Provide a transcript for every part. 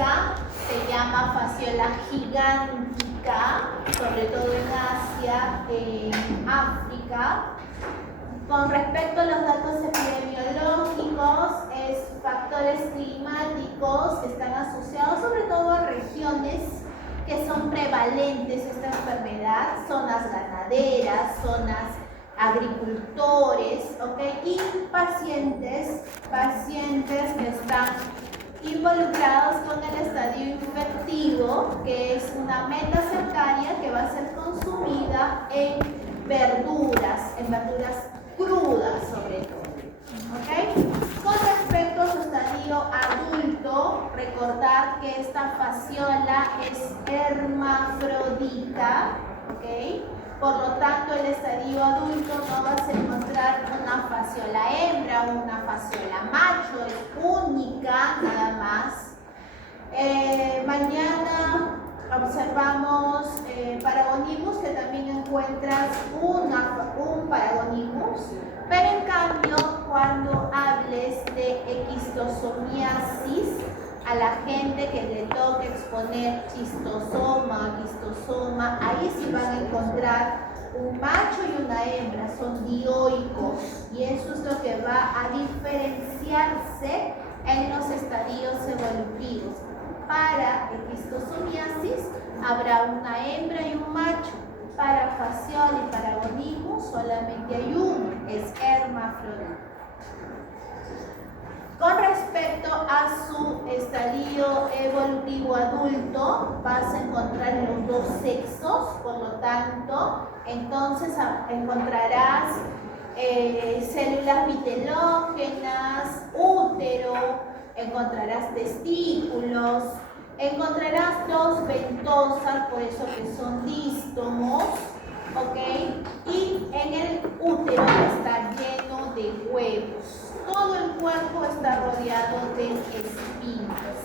típica se llama fasciola gigántica, sobre todo en Asia, en África. Con respecto a los datos epidemiológicos, factores climáticos que están asociados sobre todo a regiones que son prevalentes esta enfermedad, zonas ganaderas, zonas agricultores, ¿ok? Y pacientes que están involucrados con el estadio infectivo, que es una metacercaria que va a ser consumida en verduras crudas sobre todo, ¿ok? Con respecto a su estadio adulto, recordar que esta fasciola es hermafrodita, ¿ok? Por lo tanto, el estadio adulto no vas a encontrar una fasciola hembra o una fasciola macho, es única nada más. Mañana observamos Paragonimus, que también encuentras un Paragonimus, pero en cambio cuando hables de equistosomiasis, a la gente que le toque exponer quistosoma, ahí sí van a encontrar un macho y una hembra, son dioicos, y eso es lo que va a diferenciarse en los estadios evolutivos. Para equistosomiasis habrá una hembra y un macho. Para fasciola y Paragonimus solamente hay uno, es hermafrodita. Con respecto a su estadio evolutivo adulto, vas a encontrar los dos sexos, por lo tanto, entonces encontrarás células vitelógenas, útero, encontrarás testículos, encontrarás dos ventosas, por eso que son dístomos, ¿ok? Y en el útero está lleno de huevos. Todo el cuerpo está rodeado de espinas.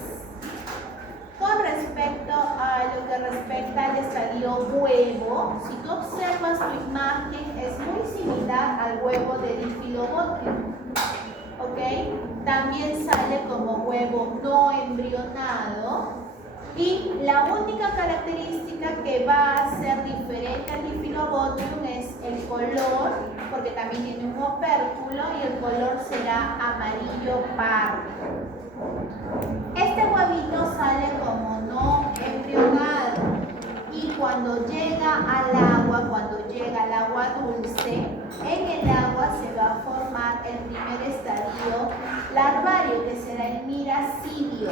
Con respecto a lo que respecta al estadio huevo, si tú observas tu imagen, es muy similar al huevo de Diphyllobotrium, ¿ok? También sale como huevo no embrionado. Y la única característica que va a ser diferente al Diphyllobotrium es el color, porque también tiene un opérculo y el color será amarillo pardo. Este huevito sale como no embrionado y cuando llega al agua dulce, en el agua se va a formar el primer estadio larvario, que será el miracidio.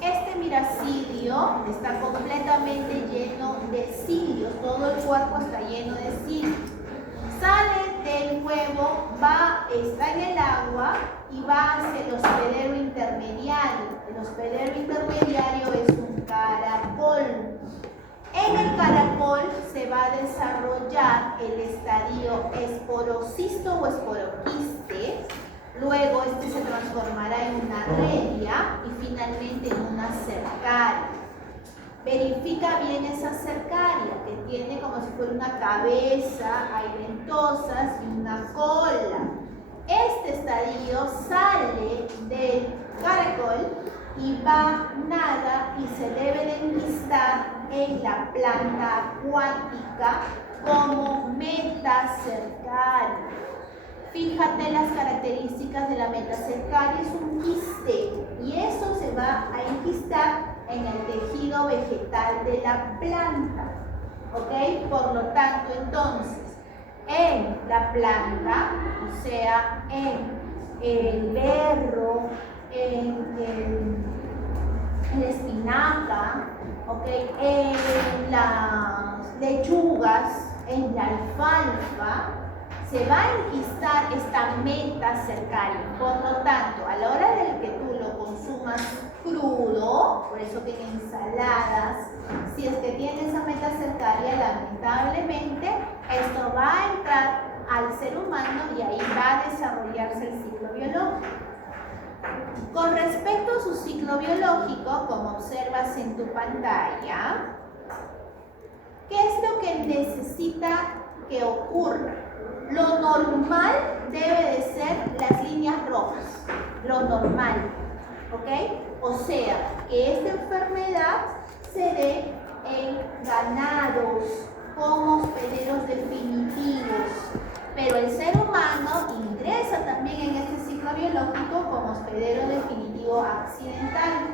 Este miracidio está completamente lleno de cilios, todo el cuerpo está lleno de cilios. Sale del huevo, está en el agua y va hacia el hospedero intermediario. El hospedero intermediario es un caracol. En el caracol se va a desarrollar el estadio esporocisto o esporoquiste. Luego este se transformará en una redia y finalmente en una cercaria. Verifica bien esa cercaria, que tiene como si fuera una cabeza, hay ventosas y una cola. Este estadio sale del caracol y nada y se debe de enquistar en la planta acuática como metacercaria. Fíjate las características de la metacercaria, es un quiste y eso se va a enquistar en el tejido vegetal de la planta, ¿ok? Por lo tanto, entonces, en la planta, o sea, en el berro, en la espinaca, ¿ok? En las lechugas, en la alfalfa, se va a enquistar esta metacercaria. Por lo tanto, a la hora de que tú lo consumas crudo, por eso que en ensaladas, si es que tiene esa metacercaria, lamentablemente, esto va a entrar al ser humano y ahí va a desarrollarse el ciclo biológico. Con respecto a su ciclo biológico, como observas en tu pantalla, ¿qué es lo que necesita que ocurra? Lo normal debe de ser las líneas rojas, lo normal, ¿ok? O sea, que esta enfermedad se ve en ganados como hospederos definitivos, pero el ser humano ingresa también en este ciclo biológico como hospedero definitivo accidental,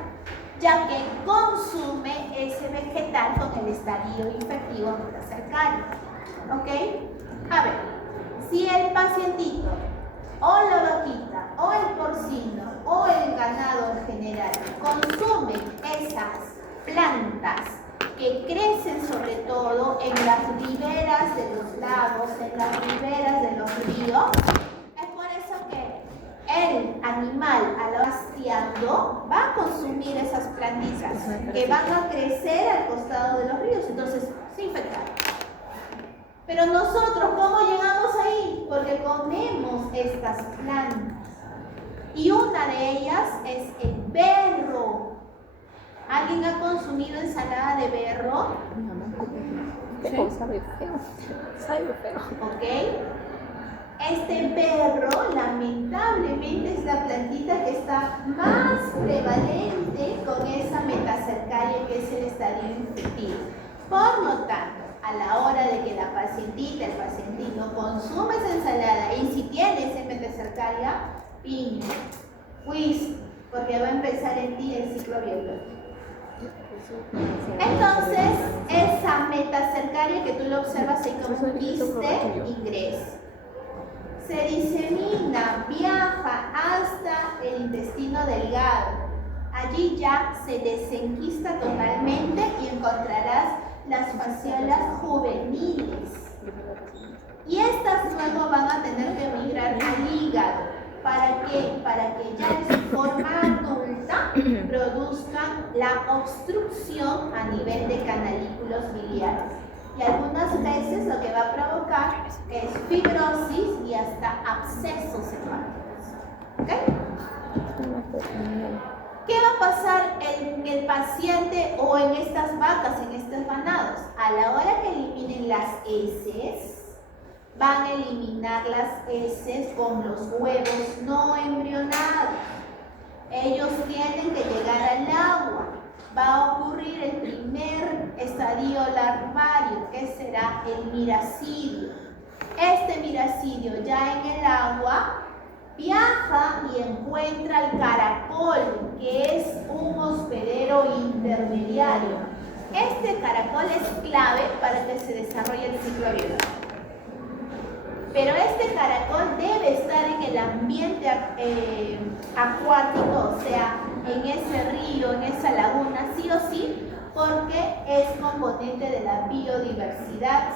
ya que consume ese vegetal con el estadio infectivo metacercario. ¿Ok? A ver, si el pacientito o la vaquita o el porcino o el ganado en general consume esas plantas que crecen sobre todo en las riberas de los lagos, en las riberas de los ríos, es por eso que el animal al pasteando va a consumir esas plantitas que van a crecer al costado de los ríos, entonces se infectan. Pero nosotros, ¿cómo llegamos ahí? Porque comemos estas plantas. Y una de ellas es el berro. ¿Alguien ha consumido ensalada de berro? Sí. Sabe feo. ¿Ok? Este berro, lamentablemente, es la plantita que está más prevalente con esa metacercaria que es el estadio infectivo. Por lo tanto, a la hora de que la pacientita, el pacientito consume esa ensalada y si tiene esa metacercaria, piña, whisky, porque va a empezar en ti el ciclo biológico. Entonces, esa metacercaria que tú lo observas ahí como un quiste, ingresa. Se disemina, viaja hasta el intestino delgado. Allí ya se desenquista totalmente y encontrarás las fasciolas juveniles. Y estas luego van a tener que migrar al hígado. ¿Para qué? Para que ya en su forma adulta produzcan la obstrucción a nivel de canalículos biliares. Y algunas veces lo que va a provocar es fibrosis y hasta abscesos hepáticos. ¿Ok? ¿Qué va a pasar en el paciente o en estas vacas, en estos ganados? A la hora que eliminen las heces, van a eliminar las heces con los huevos no embrionados. Ellos tienen que llegar al agua. Va a ocurrir el primer estadio larvario, que será el miracidio. Este miracidio ya en el agua viaja y encuentra el caracol, que es un hospedero intermediario. Este caracol es clave para que se desarrolle el ciclo biológico. Pero este caracol debe estar en el ambiente acuático, o sea, en ese río, en esa laguna, sí o sí, porque es componente de la biodiversidad.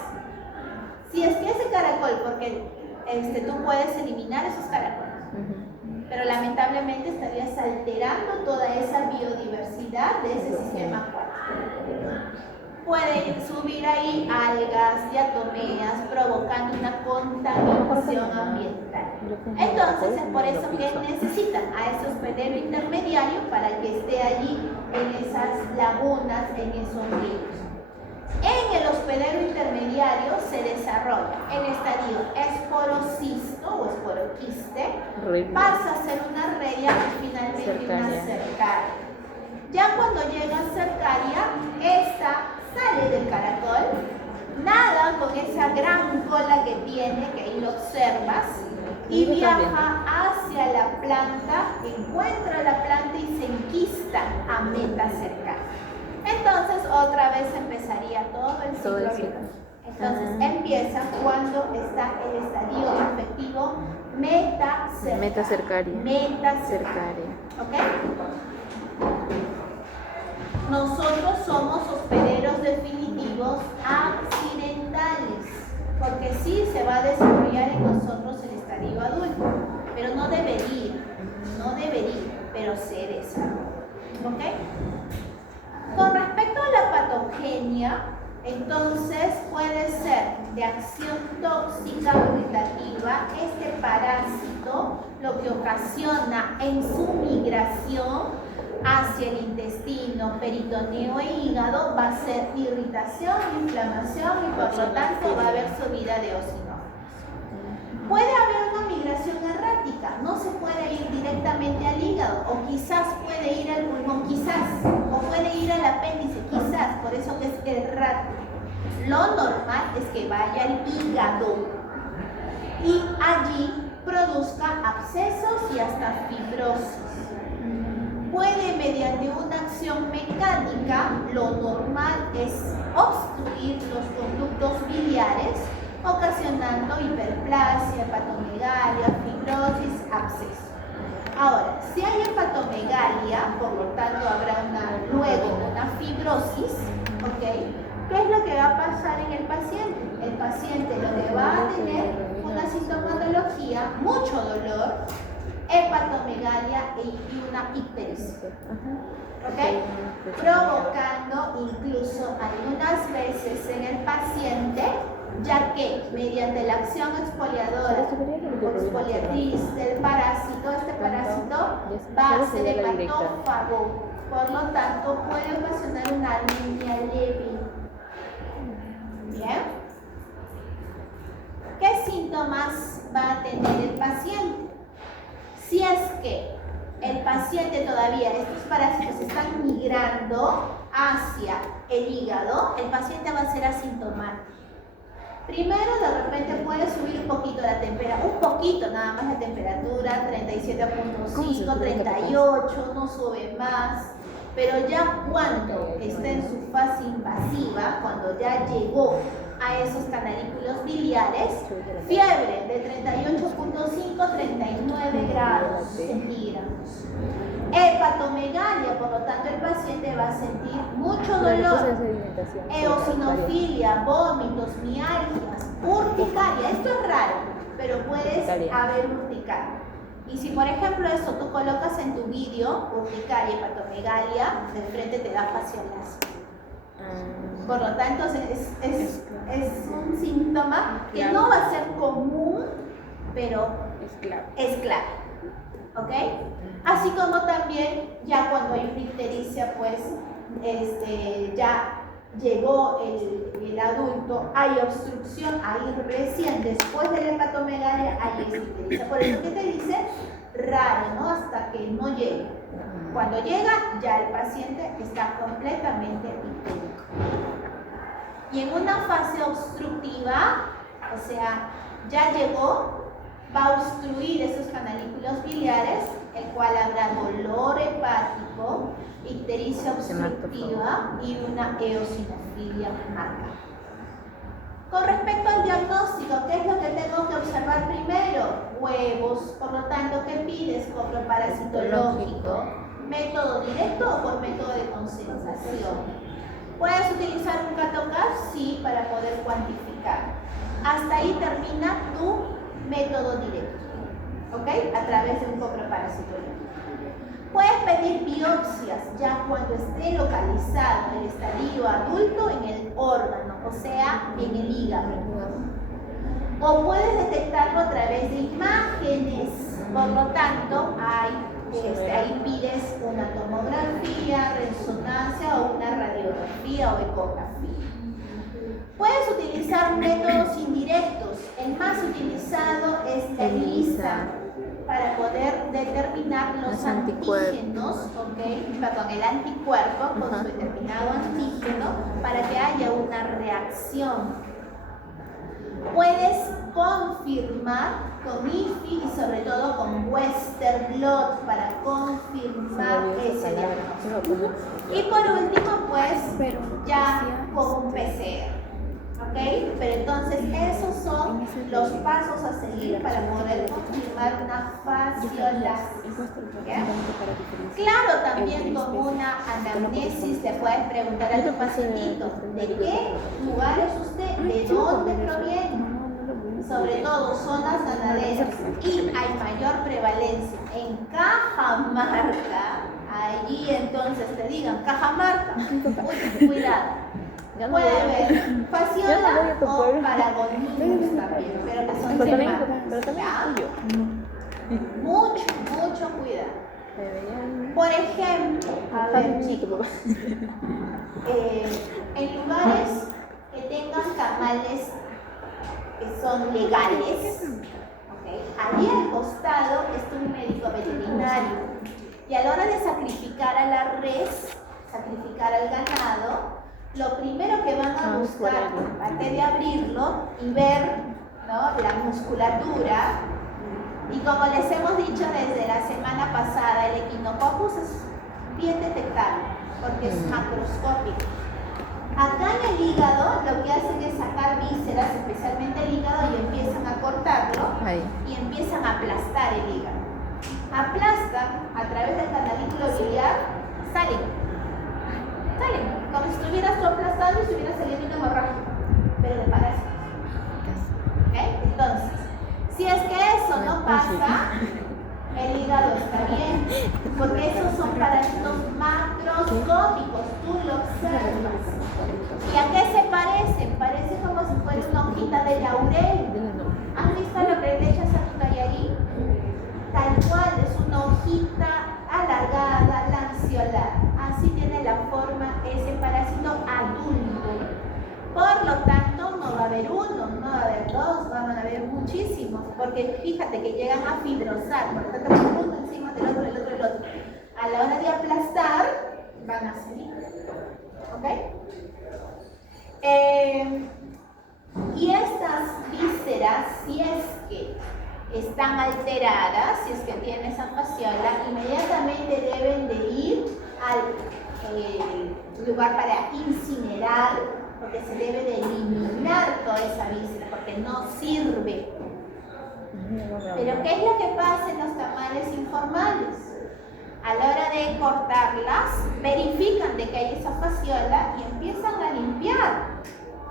Si es que ese caracol, porque tú puedes eliminar esos caracoles, pero lamentablemente estarías alterando toda esa biodiversidad de ese sistema acuático. Pueden subir ahí algas, diatomeas, provocando una contaminación ambiental. Entonces es por eso que necesitan a ese hospedero intermediario para que esté allí en esas lagunas, en esos ríos. En el hospedero intermediario se desarrolla el estadio esporocisto o esporoquiste, pasa a ser una reya y finalmente una cercaria. Ya cuando llega a cercaria, esta sale del caracol, nada con esa gran cola que tiene, que ahí lo observas, y viaja hacia la planta, encuentra la planta y se enquista a metacercaria. Entonces otra vez empezaría todo el ciclo biológico. Entonces empieza cuando está el estadio infectivo metacercaria. ¿Ok? Nosotros somos hospederos definitivos accidentales, porque sí se va a desarrollar en nosotros el estadio adulto, pero no debería, pero se desarrolla. ¿Ok? Con respecto a la patogenia, entonces puede ser de acción tóxica vegetativa este parásito, lo que ocasiona en su migración hacia el intestino, peritoneo e hígado va a ser irritación, inflamación y por lo tanto va a haber subida de oxinógenos. Puede haber una migración errática, no se puede ir directamente al hígado. hígado, o quizás puede ir al pulmón, quizás, o puede ir al apéndice, quizás, por eso que es errático. Lo normal es que vaya al hígado y allí produzca abscesos y hasta fibrosis. Puede, mediante una acción mecánica, lo normal es obstruir los conductos biliares, ocasionando hiperplasia, hepatomegalia, fibrosis, absceso. Ahora, si hay hepatomegalia, por lo tanto habrá luego una fibrosis, ¿ok? ¿Qué es lo que va a pasar en el paciente? El paciente lo que va a tener una sintomatología, mucho dolor, hepatomegalia y una ictericia, ¿ok? Provocando incluso algunas veces en el paciente, ya que mediante la acción exfoliadora o exfoliatriz del parásito, este parásito va a ser hepatófago, por lo tanto puede ocasionar una anemia leve. Bien. ¿Qué síntomas va a tener el paciente? Si es que el paciente todavía, estos parásitos están migrando hacia el hígado, el paciente va a ser asintomático. Primero, de repente puede subir un poquito la temperatura, un poquito nada más la temperatura, 37.5, 38, no sube más. Pero ya cuando está en su fase invasiva, cuando ya llegó a esos canalículos biliares, fiebre de 38.5 39 grados centígrados. Hepatomegalia, por lo tanto el paciente va a sentir mucho dolor, eosinofilia, vómitos, mialgias, urticaria. Esto es raro, pero puedes haber urticaria. Y si por ejemplo esto tú colocas en tu vídeo, urticaria, hepatomegalia, de frente te da faciolasia. Por lo tanto es un síntoma que no va a ser común, pero es clave. ¿Ok? Así como también ya cuando hay una ictericia, pues ya llegó el adulto, hay obstrucción, ahí recién después de la hepatomegalia hay ictericia. Por eso que te dice raro, ¿no? Hasta que no llegue. Cuando llega, ya el paciente está completamente ictérico. Y en una fase obstructiva, o sea, ya llegó, va a obstruir esos canalículos biliares, el cual habrá dolor hepático, ictericia obstructiva y una eosinofilia marcada. Con respecto al diagnóstico, ¿qué es lo que tengo que observar primero? Huevos, por lo tanto, ¿qué pides? Cobro parasitológico, método directo o por método de concentración. ¿Puedes utilizar un CAT/CAF? Sí, para poder cuantificar. Hasta ahí termina tu método directo, ¿ok? A través de un cobro parasitológico. Puedes pedir biopsias ya cuando esté localizado el estadio adulto en el órgano, o sea, en el hígado. O puedes detectarlo a través de imágenes, por lo tanto, ahí pides una tomografía, resonancia o una radiografía o ecografía. Puedes utilizar métodos indirectos. El más utilizado es ELISA para poder determinar los antígenos, perdón, el anticuerpo con su determinado antígeno para que haya una reacción. Puedes confirmar con IFI y sobre todo con Western blot para confirmar ese diagnóstico. Y por último, pues ya con un PCR. ¿Ok? Pero entonces esos son los pasos a seguir para poder confirmar una fasciolasis. Claro, también con una anamnesis te puedes preguntar a tu pacientito, ¿de qué lugar es usted? ¿De dónde proviene? Sobre todo zonas ganaderas y hay mayor prevalencia en Cajamarca. Allí entonces te digan, Cajamarca, uy, cuidado. Puede haber fasciola o paragonitis también, pero que son semanas. Mucho cuidado. Por ejemplo, a ver chicos, en lugares que tengan camales que son legales, allí al costado está un médico veterinario. Y a la hora de sacrificar a la res, sacrificar al ganado, lo primero que van a buscar, aparte de abrirlo y ver, ¿no?, la musculatura, y como les hemos dicho desde la semana pasada, el equinococcus es bien detectable porque es macroscópico. Acá en el hígado lo que hacen es sacar vísceras, especialmente el hígado, y empiezan a cortarlo y empiezan a aplastar el hígado. Aplastan a través del canalículo biliar, salen, como si estuvieras tú aplastando y estuviera saliendo una hemorragia, pero de parásitos. ¿Okay? Entonces, si es que eso no pasa, el hígado está bien, porque esos son parásitos macroscópicos, tú lo observas. ¿Y a qué se parecen? Parece como si fuera una hojita de laurel. ¿Has visto lo que le echas a tu tallarín? Tal cual, es una hojita alargada, lanceolar. Así tiene la forma ese parásito adulto. Por lo tanto, no va a haber uno, no va a haber dos, van a haber muchísimos, porque fíjate que llegan a fibrosar, por lo tanto, uno encima del otro, el otro, el otro. A la hora de aplastar, van a salir. ¿Ok? Y estas vísceras, si es que están alteradas, si es que tienen esa fasciola, inmediatamente deben de ir al lugar para incinerar, porque se debe de eliminar toda esa víscera, porque no sirve. Pero ¿qué es lo que pasa en los tamales informales? A la hora de cortarlas, verifican de que hay esa fasciola y empiezan a limpiar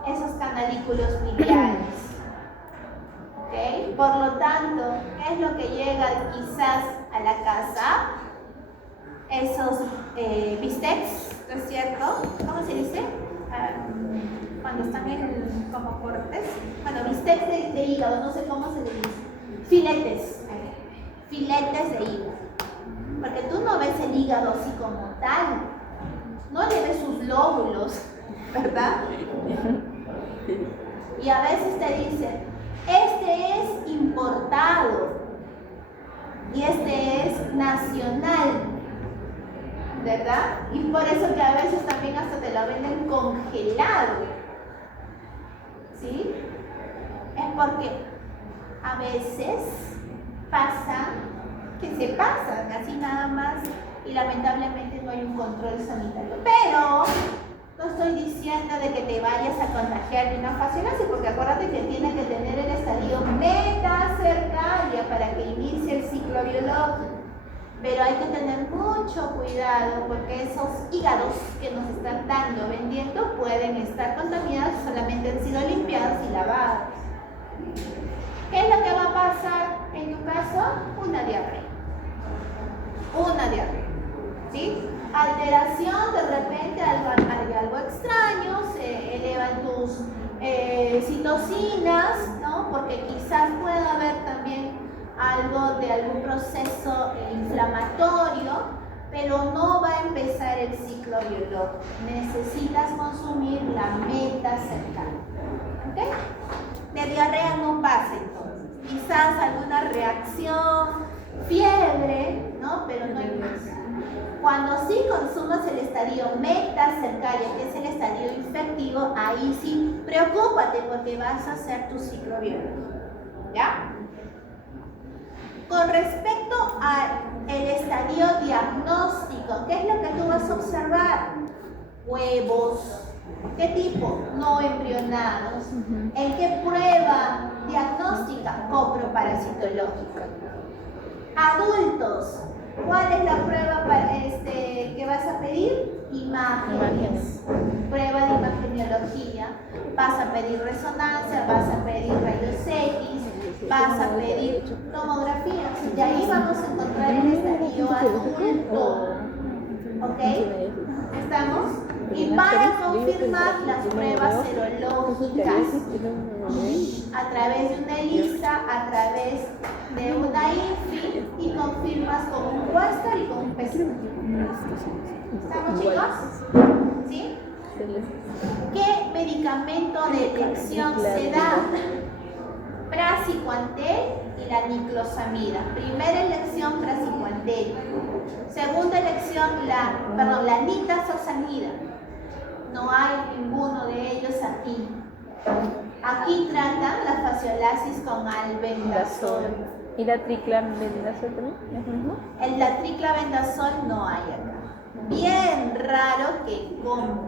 esos canalículos biliares. ¿Okay? Por lo tanto, ¿qué es lo que llega quizás a la casa? Esos bistecs, ¿no es cierto? ¿Cómo se dice? Cuando están como cortes. Bueno, bistecs de hígado, no sé cómo se le dice. Filetes. Filetes de hígado. Porque tú no ves el hígado así como tal. No le ves sus lóbulos, ¿verdad? Y a veces te dicen, este es importado y este es nacional, ¿verdad? Y por eso que a veces también hasta te lo venden congelado, ¿sí? Es porque a veces pasa que se pasan así nada más y lamentablemente no hay un control sanitario. Pero no estoy diciendo de que te vayas a contagiar de una fasciolasis, porque acuérdate que tiene que tener el estadio metacercalia para que inicie el ciclo biológico. Pero hay que tener mucho cuidado porque esos hígados que nos están dando, vendiendo, pueden estar contaminados, solamente han sido limpiados y lavados. ¿Qué es lo que va a pasar en tu caso? Una diarrea. Una diarrea. ¿Sí? Alteración, de repente hay algo extraño, se elevan tus citocinas, ¿no? Porque quizás pueda haber también algo de algún proceso inflamatorio, pero no va a empezar el ciclo biológico. Necesitas consumir la metacercalia. ¿Ok? De diarrea no pasa entonces. Quizás alguna reacción, fiebre, ¿no? Pero no hay más. Cuando sí consumas el estadio metacercalia, que es el estadio infectivo, ahí sí preocúpate porque vas a hacer tu ciclo biológico. ¿Ya? Con respecto al estadio diagnóstico, ¿qué es lo que tú vas a observar? Huevos. ¿Qué tipo? No embrionados. ¿En qué prueba diagnóstica? Coproparasitológica. Adultos. ¿Cuál es la prueba que vas a pedir? Imágenes. Prueba de imagenología. Vas a pedir resonancia, vas a pedir rayos X, vas a pedir tomografías. Y ahí vamos a encontrar el estadio adulto. ¿Ok? ¿Estamos? Y para confirmar las pruebas serológicas a través de una ELISA, a través de una INFI, y confirmas con un Western y con un PCR. ¿Estamos, chicos? ¿Sí? ¿Qué medicamento de elección se da? Praziquantel y la niclosamida. Primera elección, praziquantel. Mandelli. Segunda elección, la nitazoxanida. No hay ninguno de ellos aquí. Aquí tratan la fasciolasis con albendazol. ¿Y la triclambendazol también? ¿Es lo mismo? En la triclabendazol no hay acá. Bien raro que con...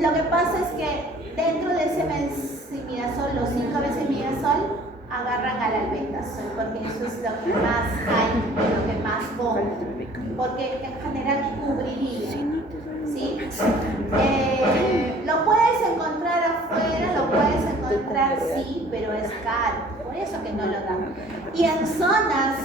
Lo que pasa es que dentro de ese benzimidazol, los 5 benzimidazol, agarran al albendazol, porque eso es lo que más hay, lo que más compra, porque en general cubriría. ¿Sí? Lo puedes encontrar afuera, lo puedes encontrar, sí, pero es caro, por eso que no lo dan. Y en zonas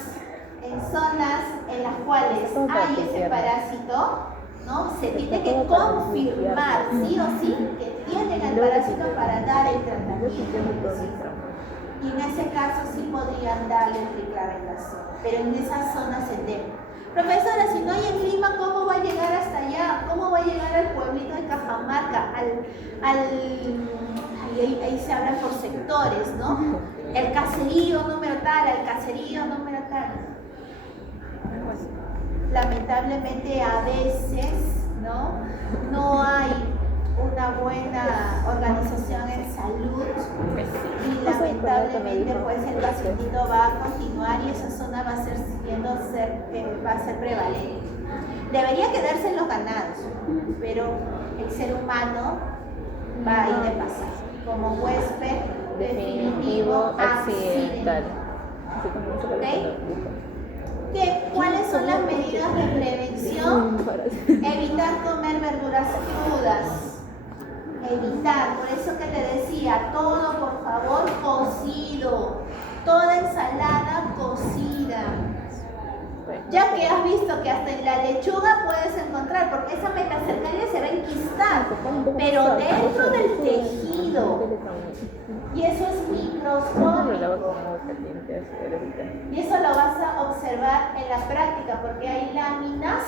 en las cuales hay ese parásito, ¿no? Se tiene que confirmar, sí o sí, que tienen el parásito para dar el tratamiento. Y en ese caso sí podrían darle el triclabendazol, pero en esas zonas endémicas. Profesora, si no hay en Lima, ¿cómo va a llegar hasta allá? ¿Cómo va a llegar al pueblito de Cajamarca? Ahí se habla por sectores, ¿no? El caserío número tal, el caserío número tal. Lamentablemente a veces, no hay una buena organización en salud y lamentablemente pues el pacientito va a continuar y esa zona va a ser prevalente. Debería quedarse en los ganados, pero el ser humano va a ir de pasar como huésped definitivo accidental. ¿Okay? ¿Cuáles son las medidas de prevención? Evitar comer verduras crudas. Evitar, por eso que le decía, todo por favor cocido, toda ensalada cocida. Ya que has visto que hasta en la lechuga puedes encontrar, porque esa metacercaria se va a enquistar, pero dentro del tejido. Y eso es microscópico. Y eso lo vas a observar en la práctica, porque hay láminas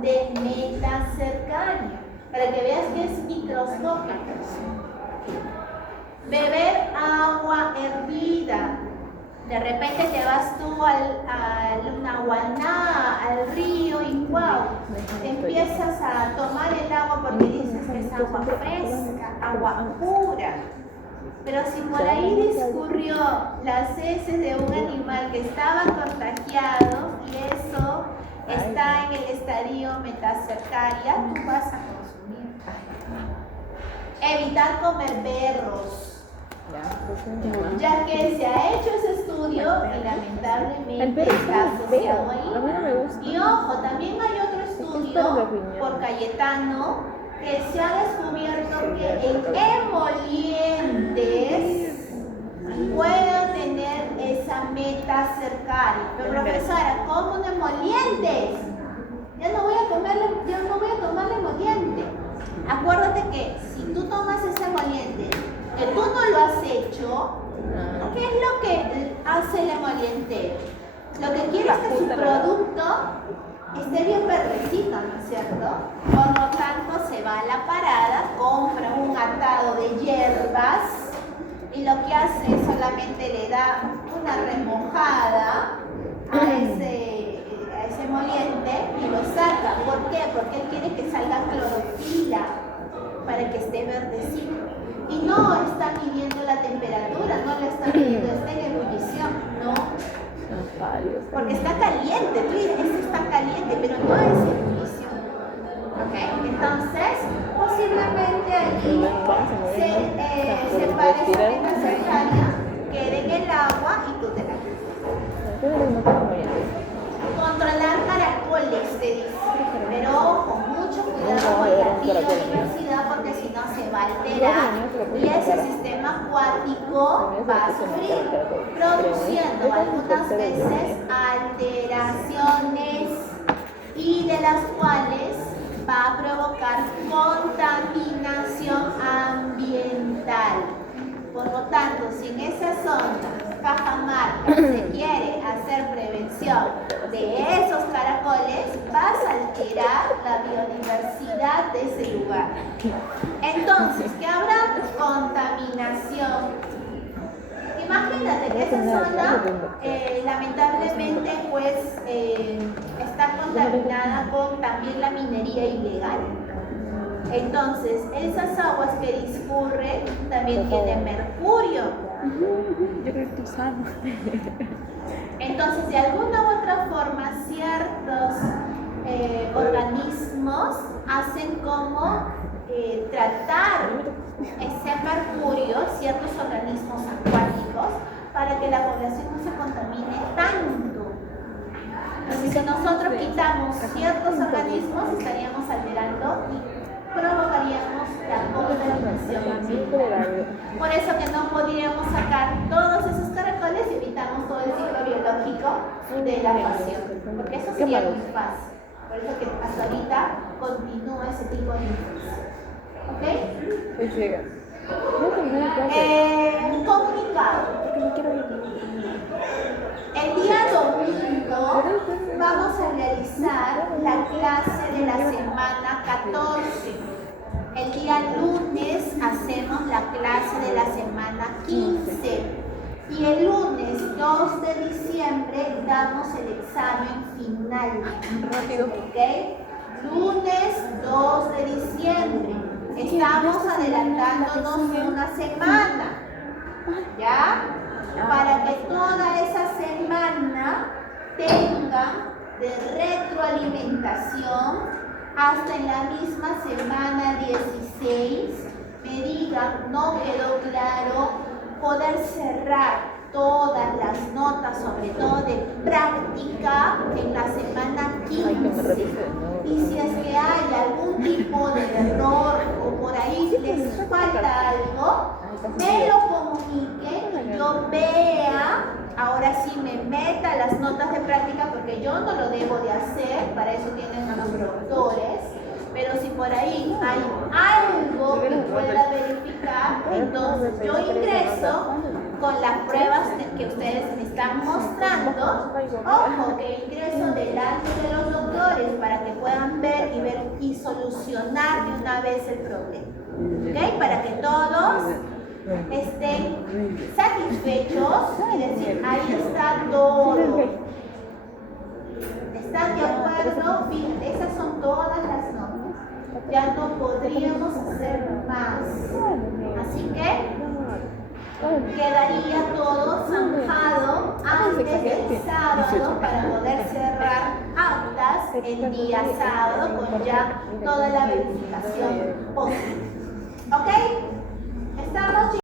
de metacercaria, para que veas que es microscópico. Beber agua hervida. De repente te vas tú al Nahuaná, al río y wow, empiezas a tomar el agua porque dices que es agua fresca, agua pura. Pero si por ahí discurrió las heces de un animal que estaba contagiado y eso está en el estadio metacercaria, tú vas a consumir. Evitar comer berros. Ya que se ha hecho ese estudio y lamentablemente está asociado ahí. Y ojo, también hay otro estudio por Cayetano que se ha descubierto que en emolientes puede tener esa metacercaria. Pero profesora, ¿cómo un emolientes? Yo no voy a tomar emoliente. Acuérdate que si tú tomas ese emoliente, que tú no lo has hecho, ¿qué es lo que hace el emoliente? Lo que quiere es que su producto esté bien verdecito, ¿no es cierto? Por lo tanto, se va a la parada, compra un atado de hierbas y lo que hace es solamente le da una remojada a ese emoliente y lo saca. ¿Por qué? Porque él quiere que salga clorofila para que esté verdecito. Y no está midiendo la temperatura, no la está midiendo, está en ebullición, ¿no? Porque está caliente, tú dices, este está caliente, pero no es ebullición. ¿Ok? Entonces, posiblemente allí se pare esa metacercaria, quede en el agua y tú te la quitas. Controlar caracoles, te dice. Pero ojo, mucho cuidado con la biodiversidad porque si no se va a alterar y ese sistema acuático va a sufrir, produciendo algunas veces alteraciones y de las cuales va a provocar contaminación ambiental. Por lo tanto, si en esa zona Cajamarca se quiere hacer prevención de esos caracoles, vas a alterar la biodiversidad de ese lugar. Entonces, ¿qué habrá? Contaminación. Imagínate, de que esa zona lamentablemente pues está contaminada con también la minería ilegal. Entonces, esas aguas que discurren también tienen mercurio. Yo creo que tú sabes. Entonces, de alguna u otra forma, ciertos organismos hacen como tratar ese mercurio, ciertos organismos acuáticos, para que la población no se contamine tanto. Entonces, si nosotros quitamos ciertos organismos, estaríamos alterando y provocaríamos la contaminación ambiental. Por eso que no podríamos sacar todos esos caracoles y evitamos todo el ciclo biológico de la pasión, porque eso sería muy fácil. Por eso que hasta ahorita continúa ese tipo de infección. ¿Ok? Comunicado. El día domingo vamos a realizar la clase de la semana 14. El día lunes hacemos la clase de la semana 15. Y el lunes 2 de diciembre damos el examen final. Rápido. ¿Ok? Lunes 2 de diciembre. Estamos adelantándonos una semana. ¿Ya? Para que toda esa semana tenga de retroalimentación hasta en la misma semana 16 me digan, no quedó claro, poder cerrar todas las notas, sobre todo de práctica, en la semana 15. Y si es que hay algún tipo de error o por ahí les falta algo, me lo comuniquen, yo vea, ahora sí me meta las notas de práctica, porque yo no lo debo de hacer, para eso tienen a los productores. Pero si por ahí hay algo que pueda verificar, entonces yo ingreso con las pruebas que ustedes me están mostrando. Ojo, que ingreso delante de los doctores para que puedan ver y solucionar de una vez el problema. ¿Ok? Para que todos estén satisfechos y decir, ahí está todo. ¿Están de acuerdo? Fíjate, esas son todas las normas. Ya no podríamos hacer más. Así que quedaría todo zanjado antes del sábado para poder cerrar actas el día sábado con ya toda la verificación posible. ¿Ok? ¿Estamos?